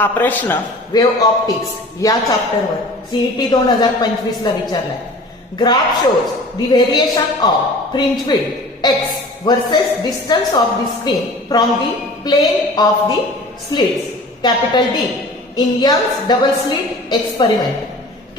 हा प्रश्न wave optics या चॅप्टरवर सीईटी 2025 ला विचारलाय. Graph shows the variation of fringe width x versus distance of the screen from the plane of the slits capital D in Young's double slit experiment.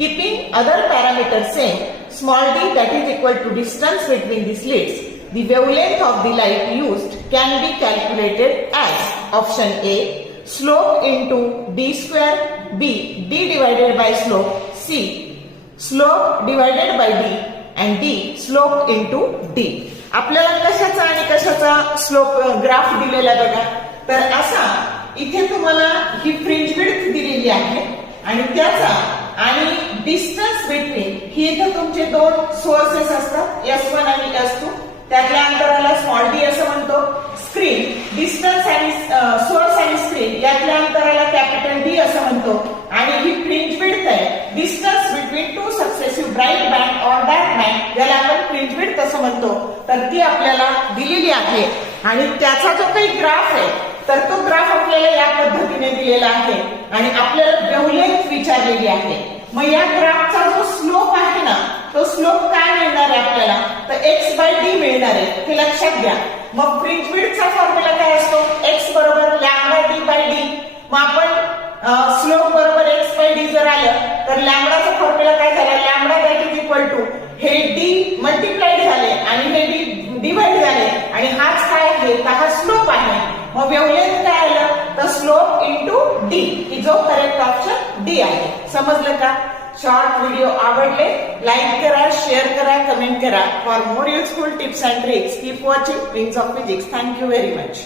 Keeping other parameters same, small d that is equal to distance between the slits, the wavelength of the light used can be calculated as option A, slope into d square, B, d divided by slope, C, slope divided by d and D, slope into d. आपल्याला कशाचा आणि कशाचा slope graph दिलेला बघा. तर असा इथे तुम्हाला ही फ्रिंज विड्थ दिलेली आहे आणि त्याचा आणि डिस्टन्स बिटवीन ही इथे तुमचे दोन सोर्सेस असतात S1 आणि S2. त्यातल्या अंतराला स्मॉल डी असं म्हणतो. स्क्रीन डिस्टन्स आणि सोर्स आणि स्क्रीन यातल्या अंतराला कॅपिटल डी असं म्हणतो. आणि ही फ्रिंज विड्थ आहे distance between two successive bright band or dark band, ज्याला आपण फ्रिंज विड्थ असं म्हणतो. तर ती आपल्याला दिलेली आहे आणि त्याचा जो काही ग्राफ आहे तर तो ग्राफ आपल्याला या पद्धतीने दिलेला आहे आणि आपल्याला वेव्हलेंथ विचारलेली आहे. मग या ग्राफचा जो स्लोप आहे ना तो स्लोप काय मिळणार आहे आपल्याला, तर x/d मिळणार आहे. हे लक्षात घ्या. मग फ्रिंज विड्थचा फॉर्म्युला काय असतो, x बरोबर λd/d. मग आपण स्लोप बरोबर x/d जर आलं तर लॅम्बडाचा फॉर्म्युला काय झाला, lambda that is equal to हे d मल्टिप्लाइड झाले आणि हे d डिवाइड झाले आणि हाच काय आहे तर हा स्लोप आहे. मग वेव्हलेंथ काय आलं तर स्लोप इंटू d, की जो करेक्ट ऑप्शन डी आहे. समजलं का? शॉर्ट व्हिडिओ आवडले लाईक करा, शेअर करा, कमेंट करा. For more useful tips and tricks keep watching wings of physics. Thank you very much.